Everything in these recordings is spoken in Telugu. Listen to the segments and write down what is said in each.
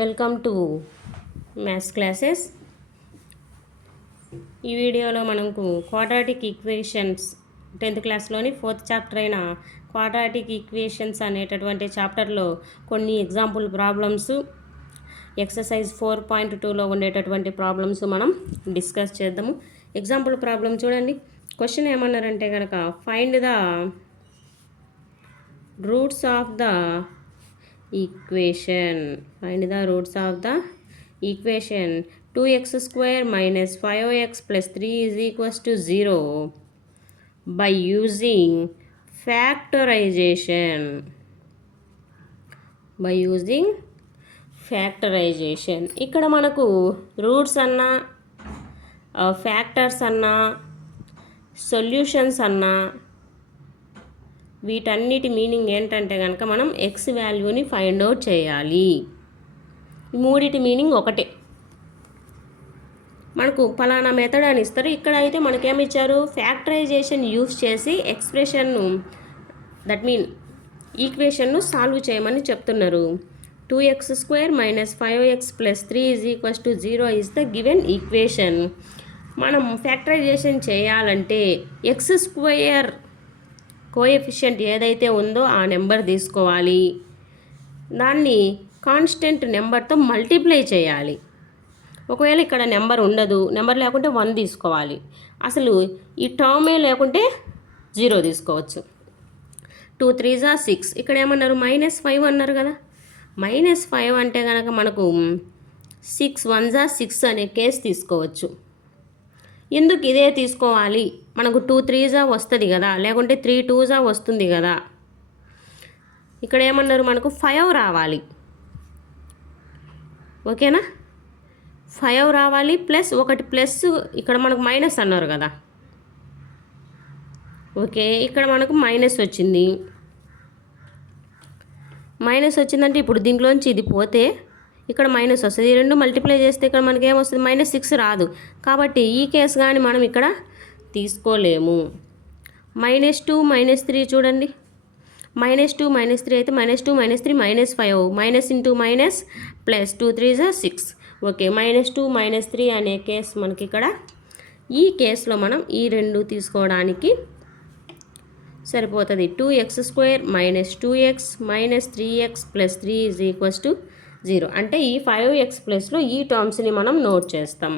Welcome to maths classes. ఈ వీడియోలో మనకు quadratic equations 10th క్లాస్లోని 4th chapter అయిన క్వాడ్రాటిక్ ఈక్వేషన్స్ అనేటటువంటి చాప్టర్లో కొన్ని ఎగ్జాంపుల్ ప్రాబ్లమ్స్ ఎక్సర్సైజ్ 4.2లో ఉండేటటువంటి ప్రాబ్లమ్స్ మనం డిస్కస్ చేద్దాము. ఎగ్జాంపుల్ ప్రాబ్లం చూడండి. క్వశ్చన్ ఏమన్నారంటే కనుక find the roots of the equation. Find the roots of the equation 2x square minus 5x plus 3 is equals to 0 by using factorization. ఇక్కడ మనకు రూట్స్ అన్నా ఫ్యాక్టర్స్ అన్నా సొల్యూషన్స్ అన్నా వీటన్నిటి మీనింగ్ ఏంటంటే కనుక మనం ఎక్స్ వాల్యూని ఫైండ్ అవుట్ చేయాలి. ఈ మూడిటి మీనింగ్ ఒకటే. మనకు ఫలానా మెథడ్ అని ఇస్తారు. ఇక్కడ అయితే మనకేమిచ్చారు, ఫ్యాక్టరైజేషన్ యూస్ చేసి ఎక్స్ప్రెషన్ను ఈక్వేషన్ను సాల్వ్ చేయమని చెప్తున్నారు. 2x square minus 5x plus 3 is equals to 0 is the given equation. మనం ఫ్యాక్టరైజేషన్ చేయాలంటే ఎక్స్ స్క్వేర్ కోఎఫిషియంట్ ఏదైతే ఉందో ఆ నెంబర్ తీసుకోవాలి, దాన్ని కాన్స్టెంట్ నెంబర్తో మల్టిప్లై చేయాలి. ఒకవేళ ఇక్కడ నెంబర్ ఉండదు, నెంబర్ లేకుంటే 1 తీసుకోవాలి. అసలు ఈ టర్మే లేకుంటే 0 తీసుకోవచ్చు. 2 3s are 6. ఇక్కడ ఏమన్నారు, -5 అన్నారు కదా. -5 అంటే కనుక మనకు 6 1s are 6 అనే కేసు తీసుకోవచ్చు. ఎందుకు ఇదే తీసుకోవాలి, మనకు 2 3s వస్తుంది కదా, లేకుంటే 3 2s వస్తుంది కదా. ఇక్కడ ఏమన్నారు, మనకు 5 రావాలి. ఓకేనా, 5 రావాలి ప్లస్ ఒకటి ప్లస్ ఇక్కడ మనకు మైనస్ అన్నారు కదా. ఓకే, ఇక్కడ మనకు మైనస్ వచ్చింది. మైనస్ వచ్చిందంటే ఇప్పుడు దీంట్లోంచి ఇది పోతే ఇక్కడ మైనస్ వస్తుంది. ఈ రెండు మల్టిప్లై చేస్తే ఇక్కడ మనకి ఏమొస్తుంది, -6 రాదు. కాబట్టి ఈ కేసు కానీ మనం ఇక్కడ తీసుకోలేము. -2 -3 చూడండి. -2 -3 అయితే -2 -3 -5 minus into minus plus 2 3s are 6. Okay, -2 -3 అనే కేసు మనకి ఇక్కడ ఈ కేసులో మనం ఈ రెండు తీసుకోవడానికి సరిపోతుంది. 2x square minus 2x minus 3x plus 3 is equals to 0. అంటే ఈ 5x ప్లస్లో ఈ టర్మ్స్ని మనం నోట్ చేస్తాం.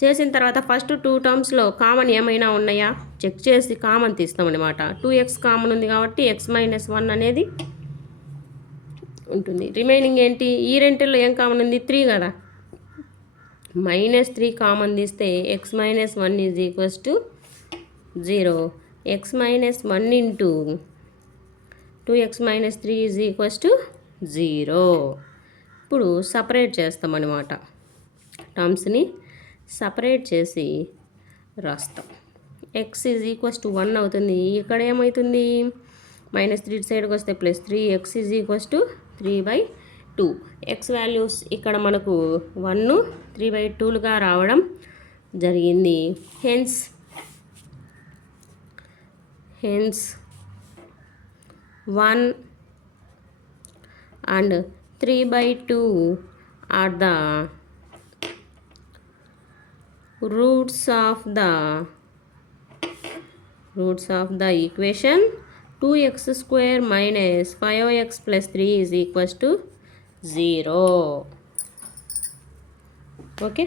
చేసిన తర్వాత ఫస్ట్ 2 టర్మ్స్లో కామన్ ఏమైనా ఉన్నాయా చెక్ చేసి కామన్ తీస్తాం అనమాట. 2x కామన్ ఉంది కాబట్టి x - 1 అనేది ఉంటుంది. రిమైనింగ్ ఏంటి, ఈ రెంటిల్లో ఏం కామన్ ఉంది, 3 కదా. -3 కామన్ తీస్తే x - 1 is equals to 0. x - 1 into 2x - 3 is equals to 0. ఇప్పుడు సపరేట్ చేస్తామన్నమాట. టర్మ్స్ని సపరేట్ చేసి రాస్తాం. x ఈజ్ ఈక్వల్స్ టు 1 అవుతుంది. ఇక్కడ ఏమవుతుంది, -3 సైడ్కి వస్తే +3, x is equals to 3/2. x values ఇక్కడ మనకు 1 3/2లుగా రావడం జరిగింది. Hence 1 and 3/2 are the roots of the equation 2x square minus 5x plus 3 is equals to 0. Okay,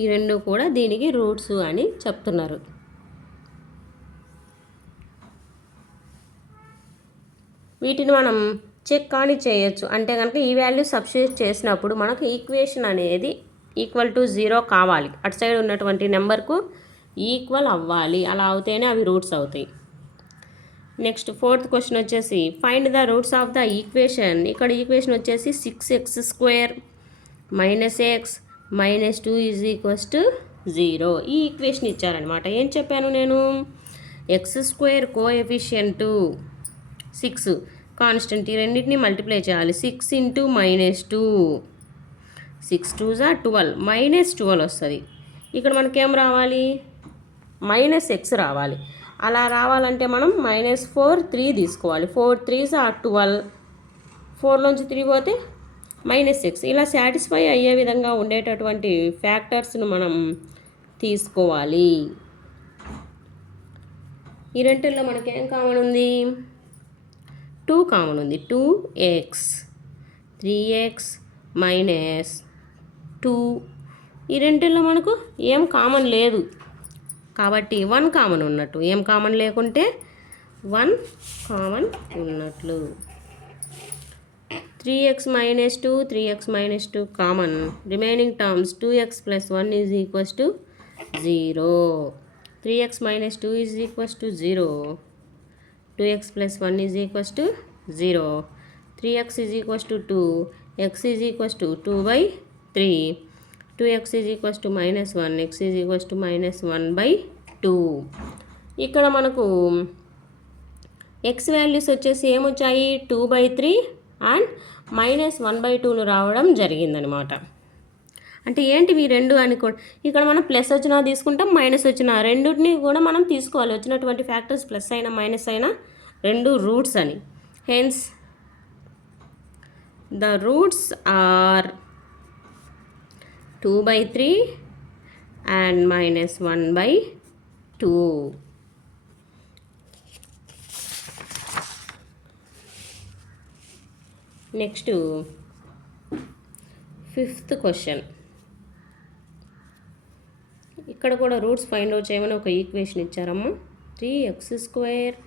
ఈ రెండు కూడా దీనికి రూట్స్ అని చెప్తున్నారు. వీటిని మనం చెక్ కానీ చేయొచ్చు. అంటే కనుక ఈ వాల్యూ సబ్స్టిట్యూట్ చేసినప్పుడు మనకు ఈక్వేషన్ అనేది ఈక్వల్ టు 0 కావాలి. అటు సైడ్ ఉన్నటువంటి నెంబర్కు ఈక్వల్ అవ్వాలి. అలా అవుతేనే అవి రూట్స్ అవుతాయి. నెక్స్ట్ 4th క్వశ్చన్ వచ్చేసి find the roots of the equation. ఇక్కడ ఈక్వేషన్ వచ్చేసి 6x square minus x minus 2 is equals to 0. ఈ ఈక్వేషన్ ఇచ్చారనమాట. ఏం చెప్పాను నేను, x స్క్వేర్ కోఎఫిషియంట్ 6 కాన్స్టెంట్, ఈ రెండింటిని మల్టిప్లై చేయాలి. 6 ఇంటూ -2 6 2s are 12 -12 వస్తుంది. ఇక్కడ మనకేం రావాలి, -x రావాలి. అలా రావాలంటే మనం -4 3 తీసుకోవాలి. 4 3s are 12 4లోంచి 3 పోతే -6. ఇలా సాటిస్ఫై అయ్యే విధంగా ఉండేటటువంటి ఫ్యాక్టర్స్ను మనం తీసుకోవాలి. ఈ రెంటిల్లో మనకేం కామన్ ఉంది? 2 కామన్ ఉంది. 2x 3x - 2. ఈ రెంటిల్లో మనకు ఏం కామన్ లేదు కాబట్టి 1 కామన్ ఉన్నట్టు. ఏం కామన్ లేకుంటే 1 కామన్ ఉన్నట్లు. 3x - 2 3x - 2 common. Remaining terms 2x + 1 = 0. 3x - 2 = 0. 2x + 1 = 0. 3x = 2. x = 2/3. 2x -1. x -1/2. ఇక్కడ మనకు x వాల్యూస్ వచ్చేసి ఏమొచ్చాయి? 2/3 అండ్ -1/2ను రావడం జరిగిందనమాట. అంటే ఏంటివి రెండు అనుకో, ఇక్కడ మనం ప్లస్ వచ్చినా తీసుకుంటాం, మైనస్ వచ్చినా, రెండుని కూడా మనం తీసుకోవాలి. వచ్చినటువంటి ఫ్యాక్టర్స్ ప్లస్ అయినా మైనస్ అయినా రెండు రూట్స్ అని. Hence the roots are 2/3 and -1/2. Next 5th question. ఇక్కడ కూడా రూట్స్ ఫైండ్ అవుట్ చేయమని ఒక ఈక్వేషన్ ఇచ్చారమ్మా. 3x² -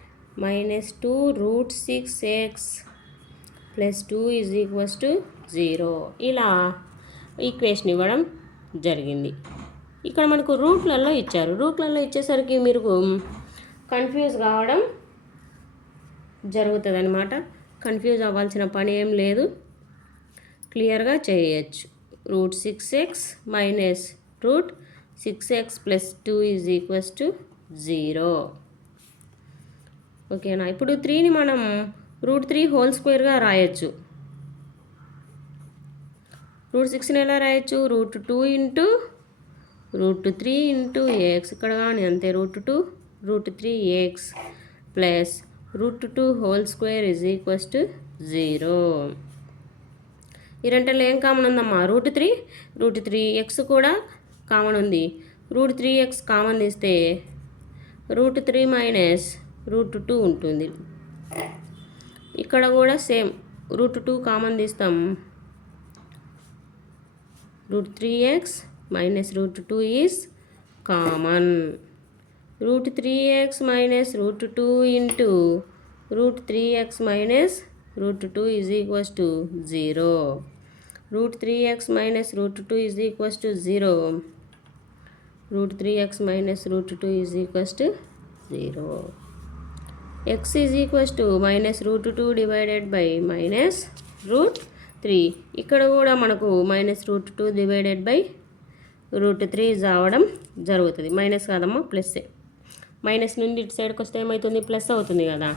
2√6x + 2 = 0. ఇలా ఈక్వేషన్ ఇవ్వడం జరిగింది. ఇక్కడ మనకు రూట్లలో ఇచ్చారు. రూట్లలో ఇచ్చేసరికి మీరు కన్ఫ్యూజ్ కావడం జరుగుతుంది అనమాట. కన్ఫ్యూజ్ అవ్వాల్సిన పని ఏం లేదు, క్లియర్గా చేయొచ్చు. √6x - √6x + 2 = 0. ఓకేనా? ఇప్పుడు 3ని మనం √3² రాయొచ్చు. √6ని ఎలా రాయొచ్చు? √2 √3 x. ఇక్కడ కానీ అంతే. √2 √3x + √2² = 0. ఈ రెంటిలో ఏం కామన్ ఉందమ్మా? √3 x కూడా కామన్ ఉంది. √3x కామన్ తీస్తే √3 - √2 ఉంటుంది. ఇక్కడ కూడా సేమ్ √2 కామన్ తీస్తాం. √3x - √2 is common. √3x - √2 √3x - √2 = 0. √3x - √2 = 0. √3x - √2 = 0. x -√2 / -√3. ఇక్కడ కూడా మనకు -√2 / √3 రావడం జరుగుతుంది. మైనస్ కాదమ్మా, ప్లస్సే. మైనస్ నుండి ఇటు సైడ్కి వస్తే ఏమవుతుంది? ప్లస్ అవుతుంది కదా.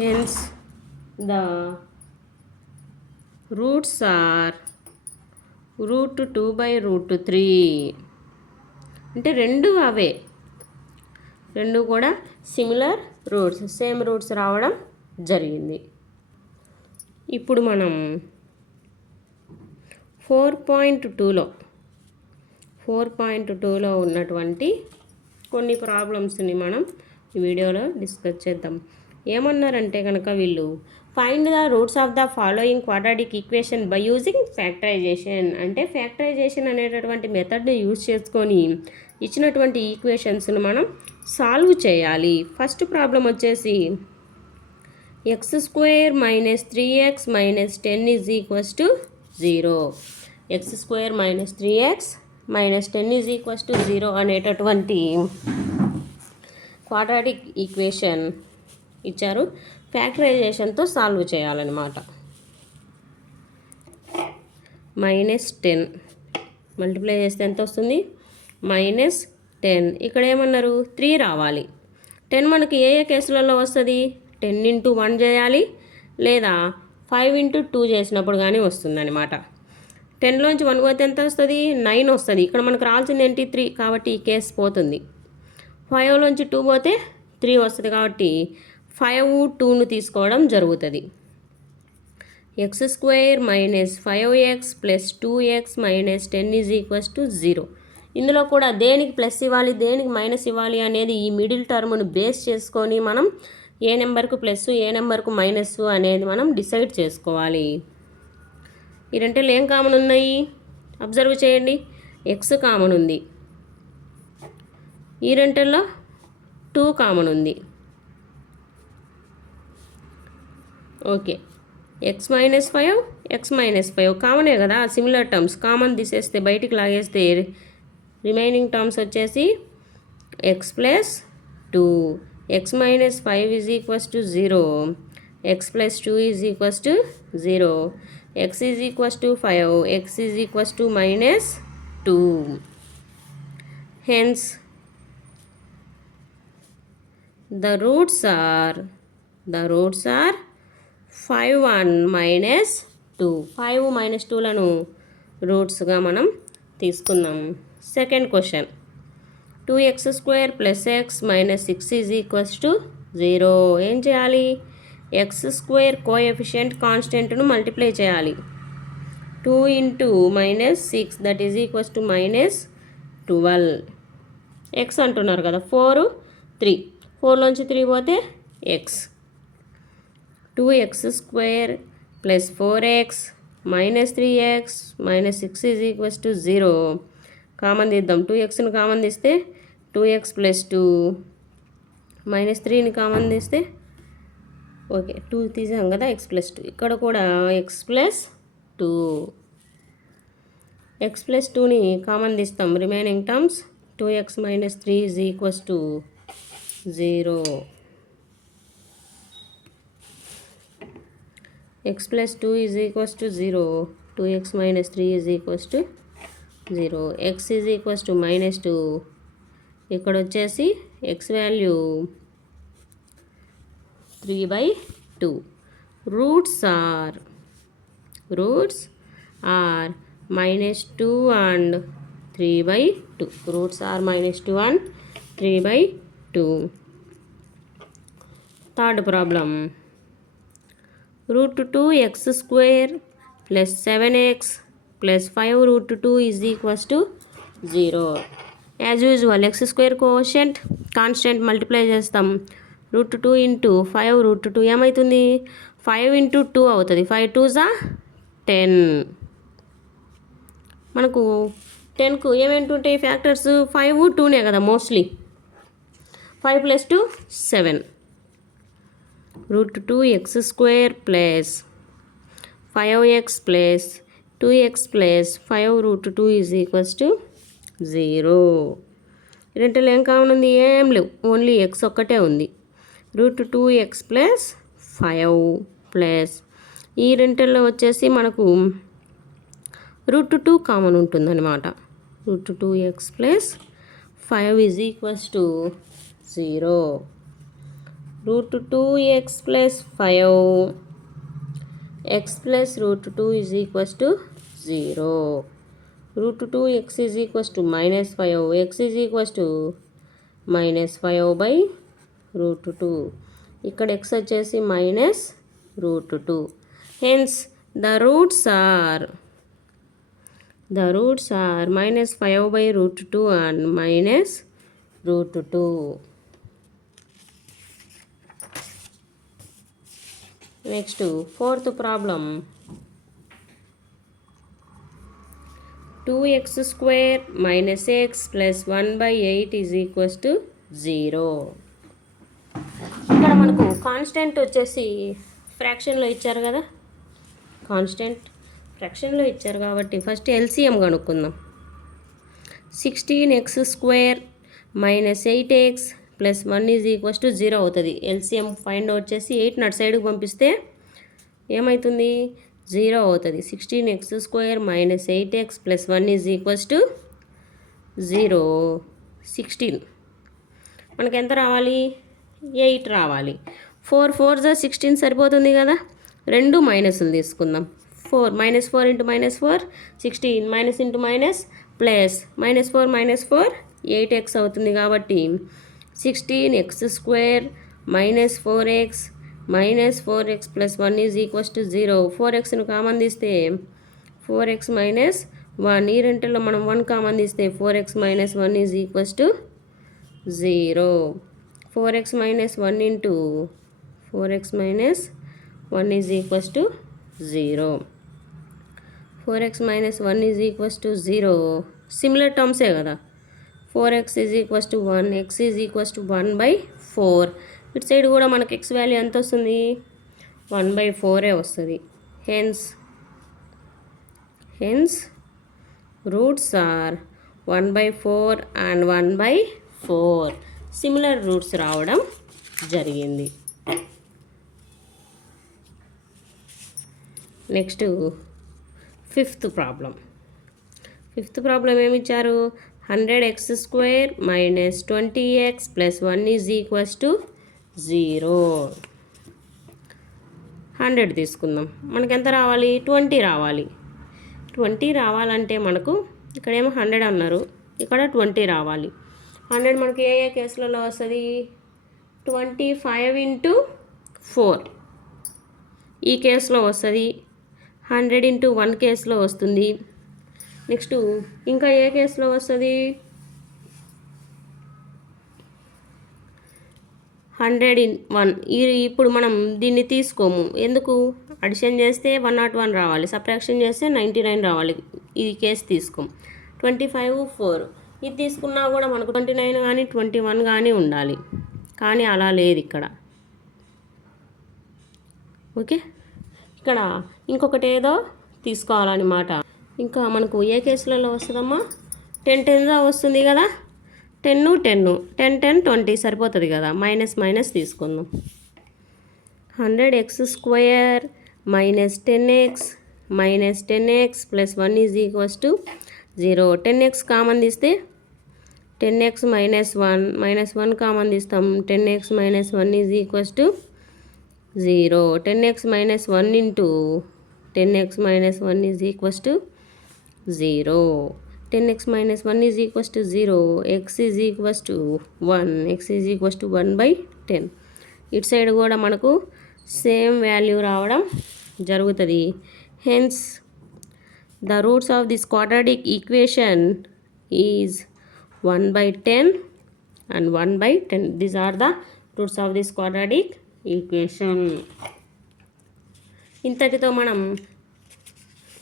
Hence the roots are √2/√3. అంటే రెండు అవే, రెండు కూడా సిమిలర్ రూట్స్, సేమ్ రూట్స్ రావడం జరిగింది. ఇప్పుడు మనం 4.2లో ఉన్నటువంటి కొన్ని ప్రాబ్లమ్స్ని మనం ఈ వీడియోలో డిస్కస్ చేద్దాం. ఏమన్నారంటే కనుక వీళ్ళు find the roots of the following quadratic equation by using factorization. అంటే ఫ్యాక్టరైజేషన్ అనేటటువంటి మెథడ్ని యూజ్ చేసుకొని ఇచ్చినటువంటి ఈక్వేషన్స్ను మనం సాల్వ్ చేయాలి. ఫస్ట్ ప్రాబ్లం వచ్చేసి x² - 3x - 10 = 0. x² - 3x - 10 = 0 అనేటటువంటి క్వాడ్రాటిక్ ఈక్వేషన్ ఇచ్చారు. ఫ్యాక్టరైజేషన్తో సాల్వ్ చేయాలన్నమాట. -10 మల్టిప్లై చేస్తే ఎంత వస్తుంది? -10. ఇక్కడ ఏమన్నారు? 3 రావాలి. 10 మనకి ఏ కేసులలో వస్తుంది? 10 × 1 చేయాలి, లేదా 5 × 2 చేసినప్పుడు కానీ వస్తుంది అనమాట. 10లోంచి 1 పోతే ఎంత వస్తుంది? 9 వస్తుంది. ఇక్కడ మనకు రావాల్సింది ఏంటి? 3. కాబట్టి ఈ కేసు పోతుంది. 5లోంచి 2 పోతే 3 వస్తుంది. కాబట్టి 5 2ను తీసుకోవడం జరుగుతుంది. X square minus 5x plus 2x minus 10 is equals to 0. ఇందులో కూడా దేనికి ప్లస్ ఇవ్వాలి దేనికి మైనస్ ఇవ్వాలి అనేది ఈ మిడిల్ టర్మ్ను బేస్ చేసుకొని మనం ఏ నెంబర్కు ప్లస్ ఏ నెంబర్కు మైనస్ అనేది మనం డిసైడ్ చేసుకోవాలి. ఈ రెంటిలో ఏం కామన్ ఉన్నాయి అబ్జర్వ్ చేయండి. ఎక్స్ కామన్ ఉంది, ఈ రెంటిలో 2 కామన్ ఉంది. Okay, X minus 5 X minus 5 కామనే కదా, సిమిలర్ టర్మ్స్ కామన్ తీసేస్తే బయటికి లాగేస్తే రిమైనింగ్ టర్మ్స్ వచ్చేసి X plus 2, X minus 5 is equals to 0, X plus 2 is equals to 0, X is equals to 5, X is equals to minus 2. Hence the roots are 5 1 minus 2. 5 minus 2లను రూట్స్గా మనం తీసుకుందాం. Second question 2x square plus X minus 6 is equals to 0. ఏం చేయాలి? ఎక్స్ స్క్వేర్ కోఎఫిషియంట్ కాన్స్టెంట్ను మల్టిప్లై చేయాలి. 2 into minus 6 that is equals to minus 12. X అంటున్నారు కదా, 4 3, 4లోంచి 3 పోతే X. 2x square plus 4x minus 3x minus 6 is equals to 0. Common తీద్దాం. 2xను కామన్ తీస్తే 2x ప్లస్ 2 మైనస్ 3ని కామన్ తీస్తే ఓకే 2 తీసాం కదా, x ప్లస్ 2. ఇక్కడ కూడా x ప్లస్ 2, x ప్లస్ 2ని కామన్ తీస్తాం. Remaining terms 2x minus 3 is equals to 0. x plus 2 is equals to 0. 2x minus 3 is equals to 0. x is equals to minus 2. ఇక్కడ వచ్చేసి x value 3/2. Roots are minus 2 and 3/2. Roots are minus 2 and 3/2. Third problem root 2x square plus 7x plus 5 root 2 is equals to 0. As usual x square quotient constant multiply చేస్తాం. root 2 into 5 root 2 ఏమవుతుంది? 5 into 2 అవుతుంది. 5 2s are 10. మనకు 10కు ఏమేంటుంటాయి ఫ్యాక్టర్స్? 5 2నే కదా mostly. 5 plus 2 7. root 2x square plus 5x plus 2x plus 5 root 2 is equals to 0. రెంటిలో ఏం కామన్ ఉంది? ఏం లేవు, ఓన్లీ x ఒక్కటే ఉంది. root 2x plus 5 ప్లస్ ఈ రెంటిల్లో వచ్చేసి మనకు root 2 కామన్ ఉంటుందన్నమాట. root 2x plus 5 is equals to 0. root 2x plus 5 x plus root 2 is equals to 0. root 2x is equals to minus 5, x is equals to minus 5 by root 2. ఇక్కడ x వచ్చేసి minus root 2. hence the roots are minus 5 by root 2 and minus root 2. Next fourth problem 2x square minus X plus 1/8 is equals to 0. ఇక్కడ మనకు కాన్స్టెంట్ వచ్చేసి ఫ్రాక్షన్లో ఇచ్చారు కదా, కాన్స్టెంట్ ఫ్రాక్షన్లో ఇచ్చారు కాబట్టి ఫస్ట్ ఎల్సిఎం కనుక్కుందాం. 16x square minus 8x plus 1 is equals to 0 అవుతుంది. ఎల్సిఎం ఫైండ్ అవుట్ చేసి 8 నట్ సైడ్కి పంపిస్తే ఏమవుతుంది? 0 అవుతుంది. 16x square minus 8x plus 1 is equals to 0. 16 మనకి ఎంత రావాలి? 8 రావాలి. 4 4 16 సరిపోతుంది కదా, రెండు మైనస్లు తీసుకుందాం. 4 minus 4 into minus 4 16 minus into minus plus -4 -4 8x అవుతుంది. కాబట్టి 16x square minus 4x plus 1 is equals to 0. 4xను కామన్ తీస్తే 4x మైనస్ 1, ఈ రెంటిలో మనం 1 కామన్ తీస్తే 4x minus 1 is equals to 0. 4x minus 1 into 4x minus 1 is equals to 0. 4x minus 1 is equals to 0. Similar టర్మ్సే కదా. 4x is equals to 1, x is equals to 1/4. ఇటు సైడ్ కూడా మనకి x వాల్యూ ఎంత వస్తుంది? 1/4 వస్తుంది. Hence roots are 1/4 and 1/4. Similar roots రావడం జరిగింది. నెక్స్ట్ ఫిఫ్త్ ప్రాబ్లం ఏమి ఇచ్చారు? 100x² minus 20x plus 1 is equals to 0. 100 తీసుకుందాం. మనకి ఎంత రావాలి? 20 రావాలి. 20 రావాలంటే మనకు ఇక్కడేమో 100 అన్నారు, ఇక్కడ 20 రావాలి. 100 మనకి ఏ కేసులలో వస్తుంది? 25 ఇంటూ 4 ఈ కేసులో వస్తుంది. 100 ఇంటూ 1 కేసులో వస్తుంది. నెక్స్ట్ ఇంకా ఏ కేసులో వస్తుంది? 100 in 1. ఇప్పుడు మనం దీన్ని తీసుకోము. ఎందుకు? అడిషన్ చేస్తే 101 రావాలి, సబ్ట్రాక్షన్ చేస్తే 99 రావాలి. ఈ కేసు తీసుకోం. 25 4 ఇది తీసుకున్నా కూడా మనకు 29 కానీ 21 కానీ ఉండాలి, కానీ అలా లేదు ఇక్కడ. ఓకే, ఇక్కడ ఇంకొకటి ఏదో తీసుకోవాలన్నమాట. ఇంకా మనకు ఏ కేసులలో వస్తుందమ్మా? 10 10 వస్తుంది కదా. 10 10 10 20 సరిపోతుంది కదా. మైనస్ తీసుకుందాం. 100x² minus 10x plus 1 is equals to 0. 10x common తీస్తే 10x మైనస్ 1 కామన్ తీస్తాం. 10x minus 1 is equals to 0. 10x minus 1 into 10x minus 1 is equals to 0. 10x minus 1 is equals to 0. X is equals to 1. X is equals to 1/10. ఇటు సైడ్ కూడా మనకు సేమ్ వాల్యూ రావడం జరుగుతుంది. Hence the roots of this quadratic equation is 1/10 and 1/10. These are the roots of this quadratic equation. ఇంతటితో మనం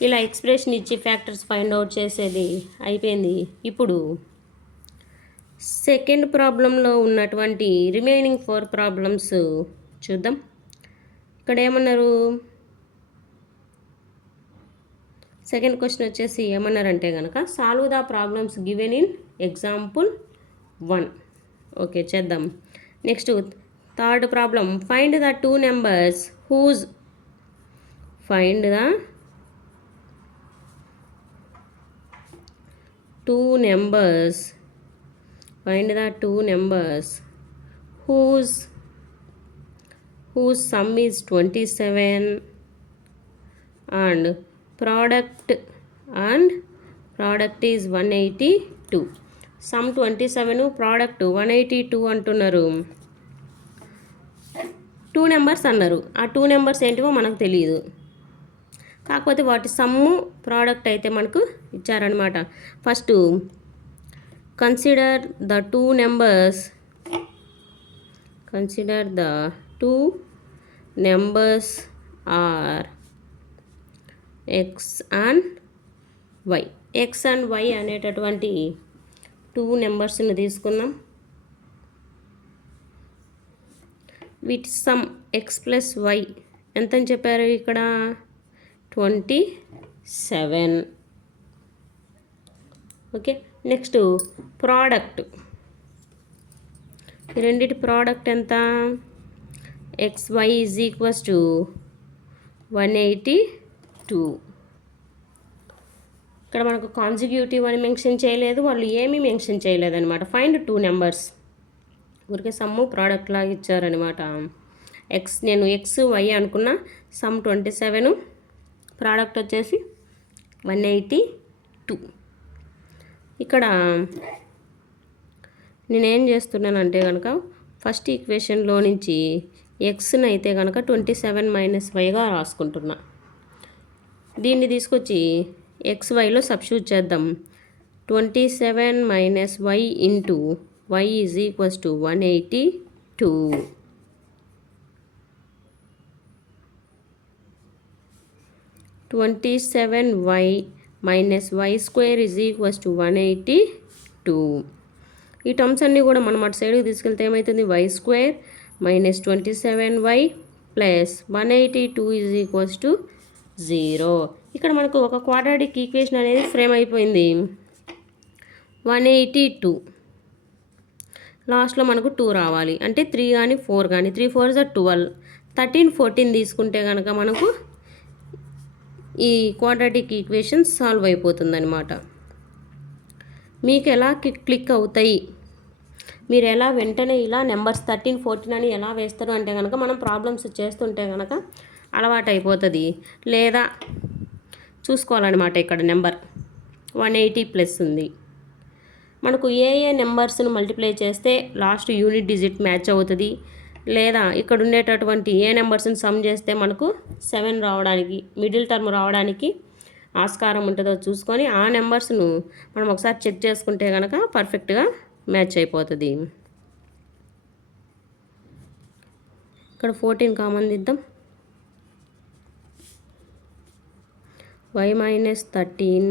ఇలా ఎక్స్ప్రెషన్ ఇచ్చి ఫ్యాక్టర్స్ ఫైండ్ అవుట్ చేసేది అయిపోయింది. ఇప్పుడు సెకండ్ ప్రాబ్లంలో ఉన్నటువంటి రిమైనింగ్ 4 ప్రాబ్లమ్స్ చూద్దాం. ఇక్కడ ఏమన్నారు? సెకండ్ క్వశ్చన్ వచ్చేసి ఏమన్నారంటే కనుక solve the problems given in example 1. Okay, చేద్దాం. Next third problem, find the 2 numbers whose find the 2 numbers whose sum is 27 and product is 182. sum 27, product 182 అంటున్నారు. 2 numbers అన్నారు. ఆ 2 numbers ఏంటివో మనకు తెలియదు, కాకపోతే వాటి సమ్ము ప్రోడక్ట్ అయితే మనకు ఇచ్చారనమాట. First consider the 2 numbers are x and y అనేటటువంటి 2 numbers తీసుకుందాం. వీటి సమ్ ఎక్స్ ప్లస్ వై ఎంతని చెప్పారు? ఇక్కడ 27. ఓకే, నెక్స్ట్ ప్రోడక్ట్, రెండిటి ప్రోడక్ట్ ఎంత? xy is equals to 182. ఇక్కడ మనకు కాన్సిక్యూటివ్ అని మెన్షన్ చేయలేదు, వాళ్ళు ఏమీ మెన్షన్ చేయలేదు అనమాట. ఫైండ్ 2 numbers, ఊరికే సమ్ము ప్రోడక్ట్ లాగా ఇచ్చారనమాట. నేను ఎక్స్ వై అనుకున్నా. సమ్ 27, ప్రోడక్ట్ వచ్చేసి 182. ఇక్కడ నేనేం చేస్తున్నానంటే కనుక ఫస్ట్ ఈక్వేషన్లో నుంచి ఎక్స్ని అయితే కనుక 27 - yగా రాసుకుంటున్నా. దీన్ని తీసుకొచ్చి XYలో సబ్స్టిట్యూట్ చేద్దాం. 27 - y into y is equals to 182. 27y - y square is equals to 182. ఈ టర్మ్స్ అన్నీ కూడా మనం అటు సైడ్కి తీసుకెళ్తే ఏమవుతుంది, y square minus 27y plus 182 is equals to 0. ఇక్కడ మనకు ఒక క్వాడ్రాటిక్ ఈక్వేషన్ అనేది ఫ్రేమ్ అయిపోయింది. 182 లాస్ట్లో మనకు 2 రావాలి, అంటే 3 కానీ 4 కానీ, 3 4 12, 13 14 తీసుకుంటే కనుక మనకు ఈ క్వాడ్రాటిక్ ఈక్వేషన్ సాల్వ్ అయిపోతుంది అనమాట. మీకు ఎలా క్లిక్ అవుతాయి, మీరు ఎలా వెంటనే ఇలా నెంబర్స్ 13 14 అని ఎలా వేస్తారు అంటే కనుక మనం ప్రాబ్లమ్స్ చేస్తుంటే కనుక అలవాటు అయిపోతుంది. లేదా చూసుకోవాలన్నమాట. ఇక్కడ నెంబర్ 180 ప్లస్ ఉంది. మనకు ఏ నెంబర్స్ను మల్టిప్లై చేస్తే లాస్ట్ యూనిట్ డిజిట్ మ్యాచ్ అవుతుంది, లేదా ఇక్కడ ఉండేటటువంటి ఏ నెంబర్స్ని సమ్ చేస్తే మనకు 7 రావడానికి, మిడిల్ టర్మ్ రావడానికి ఆస్కారం ఉంటుందో చూసుకొని ఆ నెంబర్స్ను మనం ఒకసారి చెక్ చేసుకుంటే కనుక పర్ఫెక్ట్గా మ్యాచ్ అయిపోతుంది. ఇక్కడ 14 కామన్ దిద్దాం. y - 13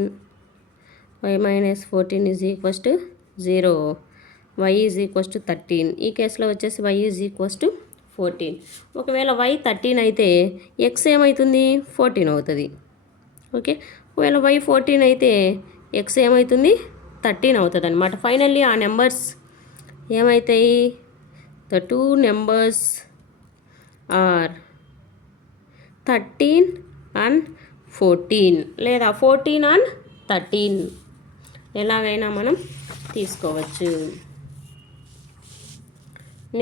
y - 14 is equals to 0. y is equals to 13. ఈ కేసులో వచ్చేసి y ఈజ్ ఈక్వల్స్ టు 14. ఒకవేళ y 13 అయితే x ఏమవుతుంది, 14 అవుతుంది. ఓకే, ఒకవేళ y 14 అయితే x ఏమవుతుంది, 13 అవుతుంది అనమాట. ఫైనల్లీ ఆ నెంబర్స్ ఏమవుతాయి, the two numbers are 13 and 14, లేదా 14 and 13 ఎలాగైనా మనం తీసుకోవచ్చు.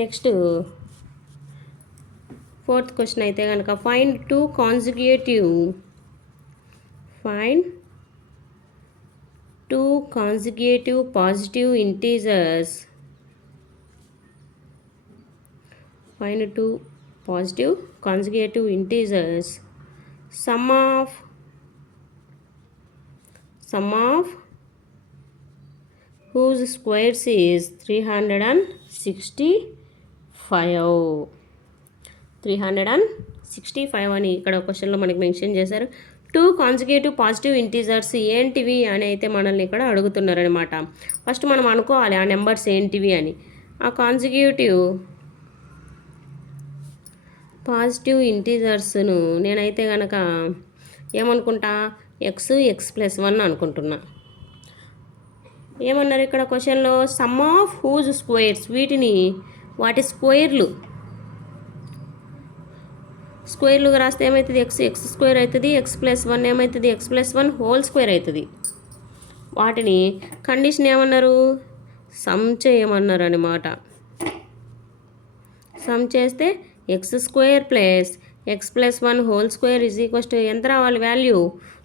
నెక్స్ట్ 4th క్వశ్చన్ అయితే కనుక find two consecutive positive integers. Find two positive consecutive integers sum of whose squares is 365 అని ఇక్కడ క్వశ్చన్లో మనకి మెన్షన్ చేశారు. టూ కాన్సిక్యూటివ్ పాజిటివ్ ఇంటీజర్స్ ఏంటివి అని అయితే మనల్ని ఇక్కడ అడుగుతున్నారనమాట. ఫస్ట్ మనం అనుకోవాలి ఆ నెంబర్స్ ఏంటివి అని. ఆ కాన్సిక్యూటివ్ పాజిటివ్ ఇంటీజర్స్ను నేనైతే కనుక ఏమనుకుంటా, x+1 అనుకుంటున్నా. ఏమన్నారు ఇక్కడ క్వశ్చన్లో, సమ్ ఆఫ్ హూజ్ స్క్వేర్స్, వాటి స్క్వేర్లుగా రాస్తే ఏమవుతుంది, x స్క్వేర్ అవుతుంది, x+1 ఏమవుతుంది, x+1 హోల్ స్క్వేర్ అవుతుంది. వాటిని కండిషన్ ఏమన్నారు, సమ్ చేయమన్నారు అనమాట. సమ్ చేస్తే x square plus x+1 whole square is equals to ఎంత రావాలి, వాల్యూ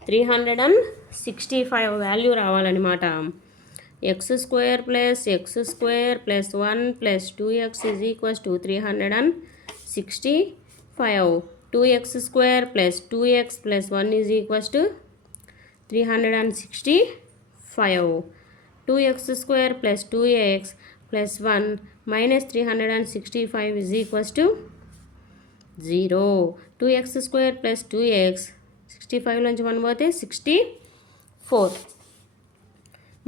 365 వాల్యూ రావాలన్నమాట. x square plus 1 plus 2x is equals to 365. 2x square plus 2x plus 1 is equals to 365. 2x square plus 2x plus 1 minus 365 is equals to 0. 2x square plus 2x 65 నుంచి 1 పోతే 64.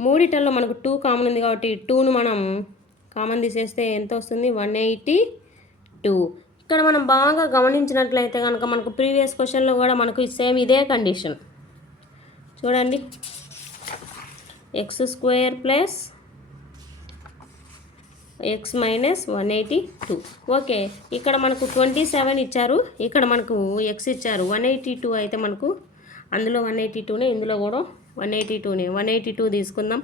మూడిటల్లో మనకు 2 కామన్ ఉంది కాబట్టి 2ను మనం కామన్ తీసేస్తే ఎంత వస్తుంది, 182. ఇక్కడ మనం బాగా గమనించినట్లయితే కనుక మనకు ప్రీవియస్ క్వశ్చన్లో కూడా మనకు సేమ్ ఇదే కండిషన్ చూడండి. x square plus x minus 182. Okay, ఇక్కడ మనకు 27 ఇచ్చారు, ఇక్కడ మనకు x ఇచ్చారు 182. అయితే మనకు అందులో 182నే, ఇందులో కూడా 182నే. 182 తీసుకుందాం.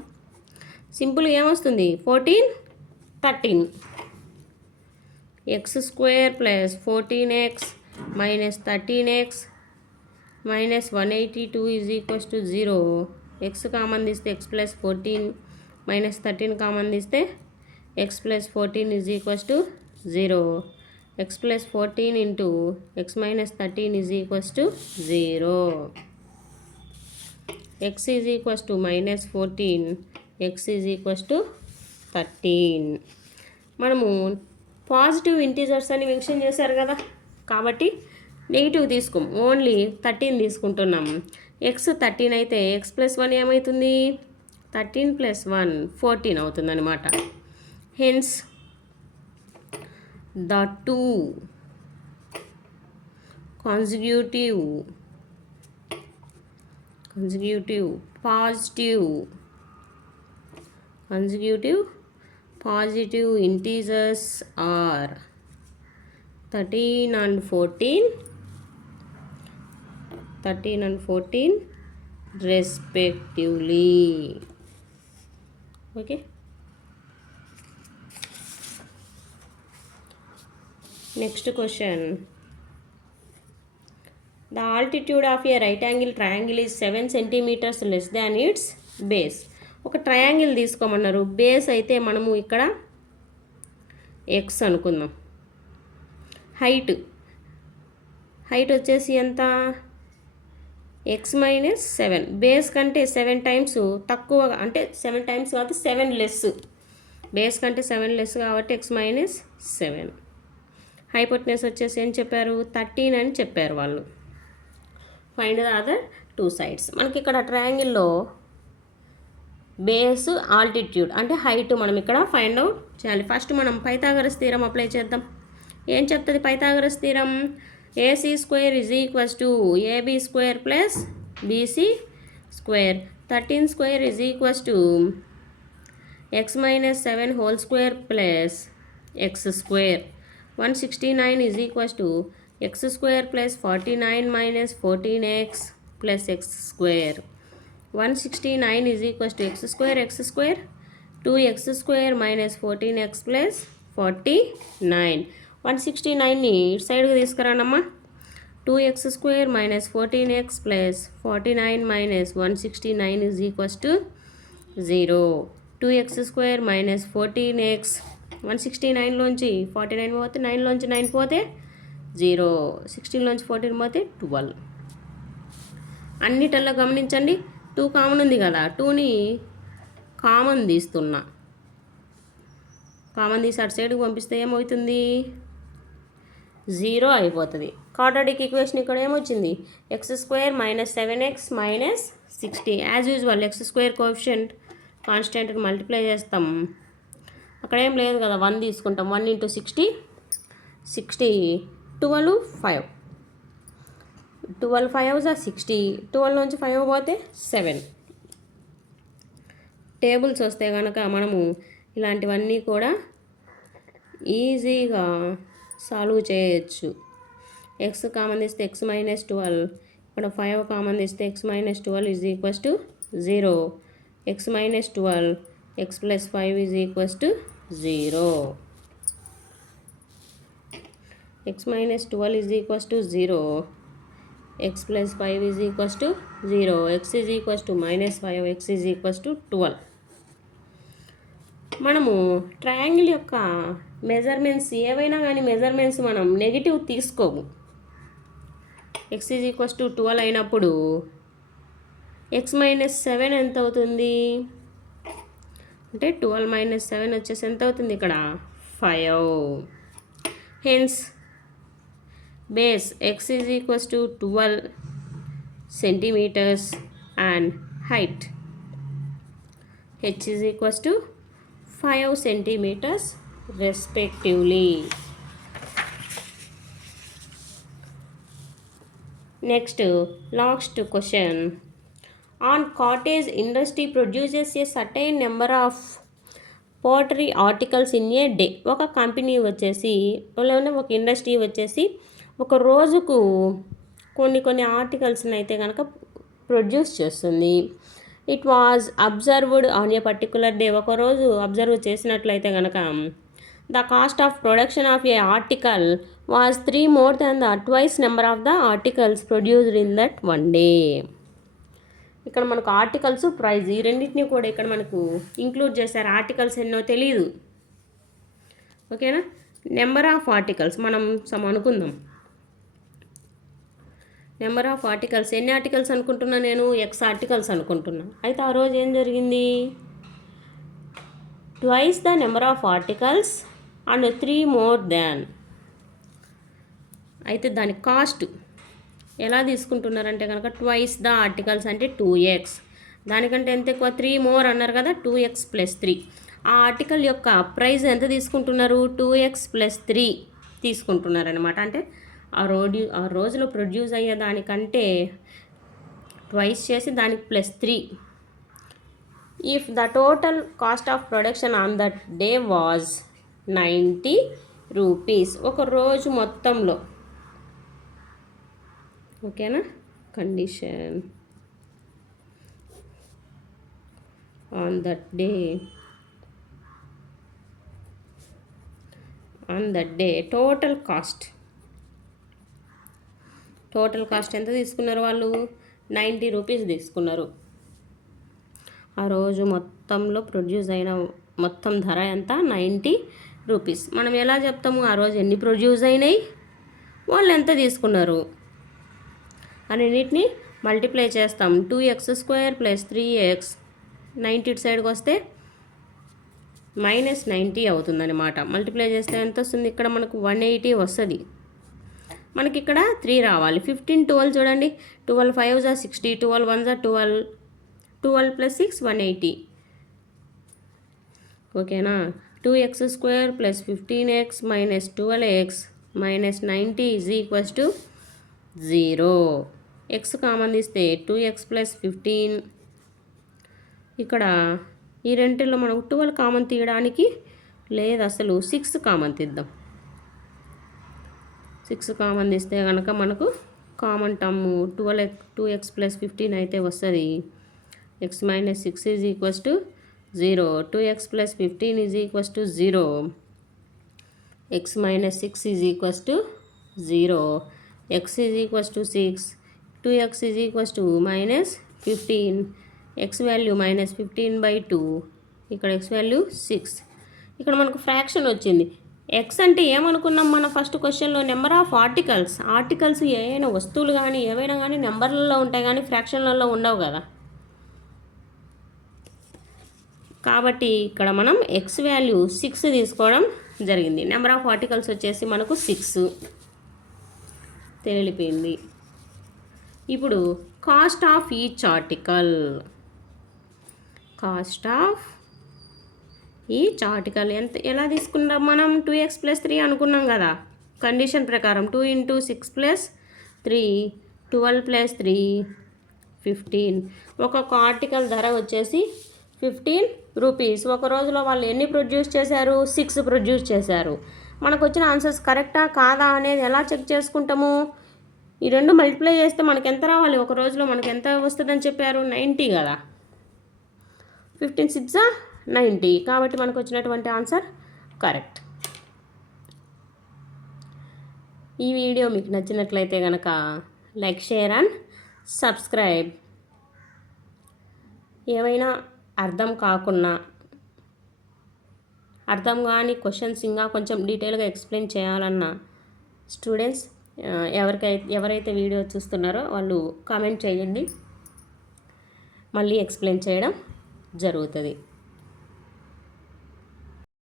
సింపుల్గా ఏమొస్తుంది, 14 13. x square plus 14x minus 13x minus 182 is equals to 0. x common తీస్తే x ప్లస్ 14 మైనస్ 13 కామన్ తీస్తే x plus 14 is equals to 0. X plus 14 into x minus 13 is equals to 0. X is equals to minus 14, x is equals to 13. మనము పాజిటివ్ ఇంటీజర్స్ అని మెన్షన్ చేశారు కదా, కాబట్టి నెగిటివ్ తీసుకోం, ఓన్లీ 13 తీసుకుంటున్నాం. ఎక్స్ 13 అయితే ఎక్స్ ప్లస్ 1 ఏమవుతుంది, 13 ప్లస్ 1 14 అవుతుంది అనమాట. Hence the two consecutive positive integers are 13 and 14 respectively. Okay. Next question. The altitude of a right angle triangle is 7 centimeters less than its base. ఒక ట్రయాంగిల్ తీసుకోమన్నారు, బేస్ అయితే మనము ఇక్కడ ఎక్స్ అనుకుందాం. హైట్ వచ్చేసి ఎంత, ఎక్స్ మైనస్ 7. బేస్ కంటే 7 టైమ్స్ తక్కువ, అంటే 7 టైమ్స్ కాబట్టి 7 లెస్, బేస్ కంటే 7 లెస్ కాబట్టి ఎక్స్ మైనస్ 7. హైపోటెనస్ వచ్చేసి ఏం చెప్పారు, 13 అని చెప్పారు వాళ్ళు. Find the other 2 sides. మనకి ఇక్కడ ట్రయాంగిల్లో బేస్ ఆల్టిట్యూడ్ అంటే హైట్ మనం ఇక్కడ ఫైండ్ అవుట్ చేయాలి. ఫస్ట్ మనం పైథాగరస్ థీరం అప్లై చేద్దాం. ఏం చెప్తుంది Pythagoras theorem, AC square is equals to AB square plus BC square. 13 square is equals to X minus 7 whole square plus X square. 169 is equals to x square plus 49 minus 14x plus x square. 169 is equals to x square 2x square minus 14x plus 49. 169ని ఇటు సైడ్కి తీసుకురానమ్మా. 2x square minus 14x plus 49 minus 169 is equals to 0. 2x square minus 14x 169లోంచి 49 పోతే 9లోంచి 9 పోతే 0, 16లోంచి 14 పోతే 12. అన్నిటల్లో గమనించండి 2 కామన్ ఉంది కదా, 2ని కామన్ తీస్తున్నా. కామన్ తీసి అటు సైడ్కి పంపిస్తే ఏమవుతుంది, 0 అయిపోతుంది. క్వాడ్రాటిక్ ఈక్వేషన్ ఇక్కడ ఏమొచ్చింది, X square minus 7x minus 60. As usual X square coefficient కాన్స్టెంట్కి మల్టిప్లై చేస్తాం. అక్కడ ఏం లేదు కదా, 1 తీసుకుంటాం. 1 into 60 12 5 5 60. 12 నుంచి 5 పోతే 7. టేబుల్స్ వస్తే కనుక మనము ఇలాంటివన్నీ కూడా ఈజీగా సాల్వ్ చేయొచ్చు. ఎక్స్ కామన్ తీస్తే ఎక్స్ మైనస్ 12, ఇక్కడ 5 కామన్ తీస్తే X minus 12 is equals to 0. X minus 12 X plus 5 is equals to 0. x minus 12 is equals to 0. x plus 5 is equals to 0. x is equals to minus 5. x is equals to 12. మనము ట్రయాంగిల్ యొక్క మెజర్మెంట్స్ ఏవైనా కానీ మెజర్మెంట్స్ మనం నెగిటివ్ తీసుకోము. x is equals to 12 అయినప్పుడు x minus 7 ఎంత అవుతుంది అంటే 12 minus 7 వచ్చేసి ఎంత అవుతుంది ఇక్కడ 5. Hence base x is equals to 12 centimeters and height h is equals to 5 centimeters respectively. Next, last question. On cottage industry produces a certain number of poultry articles in a day. ఒక కంపెనీ వచ్చేసి లేదంటే ఒక ఇండస్ట్రీ వచ్చేసి ఒక రోజుకు కొన్ని ఆర్టికల్స్ని అయితే కనుక ప్రొడ్యూస్ చేస్తుంది. It was observed on a particular day. ఒకరోజు అబ్జర్వ్ చేసినట్లయితే కనుక the cost of production of A article was 3 more than the twice number of the articles produced in that one day. ఇక్కడ మనకు ఆర్టికల్స్ ప్రైజ్ ఈ రెండింటిని కూడా ఇక్కడ మనకు ఇంక్లూడ్ చేశారు. ఆర్టికల్స్ ఎన్నో తెలియదు, ఓకేనా. నెంబర్ ఆఫ్ ఆర్టికల్స్ మనం అనుకుందాం. నెంబర్ ఆఫ్ ఆర్టికల్స్ ఎన్ని ఆర్టికల్స్ అనుకుంటున్నా నేను? ఎక్స్ ఆర్టికల్స్ అనుకుంటున్నా. అయితే ఆ రోజు ఏం జరిగింది? Twice the number of articles and 3 more than. అయితే దాని కాస్ట్ ఎలా తీసుకుంటున్నారంటే కనుక ట్వైస్ ద ఆర్టికల్స్ అంటే 2x, దానికంటే ఎంత ఎక్కువ 3 more అన్నారు కదా, 2x + 3. ఆ ఆర్టికల్ యొక్క ప్రైస్ ఎంత తీసుకుంటున్నారు? 2x + 3 తీసుకుంటున్నారనమాట. అంటే ఆ రోజులో ప్రొడ్యూస్ అయ్యే దానికంటే ట్వైస్ చేసి దానికి +3. If the total cost of production on that day was 90 rupees. ఒక రోజు మొత్తంలో, ఓకేనా? Condition on that day total cost ఎంత తీసుకున్నారు వాళ్ళు? 90 రూపీస్ తీసుకున్నారు. ఆ రోజు మొత్తంలో ప్రొడ్యూస్ అయిన మొత్తం ధర ఎంత? 90 రూపీస్. మనం ఎలా చెప్తాము ఆ రోజు ఎన్ని ప్రొడ్యూస్ అయినాయి, వాళ్ళు ఎంత తీసుకున్నారు అన్నిటిని మల్టిప్లై చేస్తాం. 2x² + 3x, 90 ఇటు సైడ్కి వస్తే -90 అవుతుందన్నమాట. మల్టిప్లై చేస్తే ఎంత వస్తుంది? ఇక్కడ మనకు 180 వస్తుంది. మనకి ఇక్కడ 3 రావాలి. 15, 12 చూడండి. 12 5 60, 12 1 12, 12 + 6 180. ఓకేనా? 2x² + 15x - 12x - 90 = 0. x common తీస్తే 2x + 15. ఇక్కడ ఈ రెంటిల్లో మనం 12 కామన్ తీయడానికి లేదు, అసలు 6 కామన్ తీద్దాం. 6 కామన్ తీస్తే కనుక మనకు కామన్ టర్మ్ 2x + 15 అయితే వస్తుంది. x - 6 = 0. 2x + 15 = 0. x - 6 = 0. x = 6. 2x - 15. x value -15/2. ఇక్కడ x వాల్యూ 6. ఇక్కడ మనకు ఫ్రాక్షన్ వచ్చింది. ఎక్స్ అంటే ఏమనుకున్నాం మన ఫస్ట్ క్వశ్చన్లో? నెంబర్ ఆఫ్ ఆర్టికల్స్ ఏవైనా వస్తువులు కానీ ఏవైనా కానీ నెంబర్లలో ఉంటాయి కానీ ఫ్రాక్షన్లలో ఉండవు కదా. కాబట్టి ఇక్కడ మనం ఎక్స్ వాల్యూ 6 తీసుకోవడం జరిగింది. నెంబర్ ఆఫ్ ఆర్టికల్స్ వచ్చేసి మనకు 6 తెలిపోయింది. ఇప్పుడు కాస్ట్ ఆఫ్ ఈచ్ ఆర్టికల్. ఎలా తీసుకున్నాం మనం? 2x + 3 అనుకున్నాం కదా కండిషన్ ప్రకారం. 2 × 6 + 3 12 + 3 15. ఒక్కొక్క ఆర్టికల్ ధర వచ్చేసి 15 రూపీస్. ఒక రోజులో వాళ్ళు ఎన్ని ప్రొడ్యూస్ చేశారు? 6 ప్రొడ్యూస్ చేశారు. మనకు వచ్చిన ఆన్సర్స్ కరెక్టా కాదా అనేది ఎలా చెక్ చేసుకుంటాము? ఈ రెండు మల్టిప్లై చేస్తే మనకు ఎంత రావాలి? ఒక రోజులో మనకు ఎంత వస్తుందని చెప్పారు? 90 కదా. 15 6 90. కాబట్టి మనకు వచ్చినటువంటి ఆన్సర్ కరెక్ట్. ఈ వీడియో మీకు నచ్చినట్లయితే కనుక లైక్, షేర్ అండ్ సబ్స్క్రైబ్. ఏమైనా అర్థం కాని క్వశ్చన్స్ ఇంకా కొంచెం డీటెయిల్గా ఎక్స్ప్లెయిన్ చేయాలన్న స్టూడెంట్స్ ఎవరైతే వీడియో చూస్తున్నారో వాళ్ళు కామెంట్ చేయండి, మళ్ళీ ఎక్స్ప్లెయిన్ చేయడం జరుగుతుంది.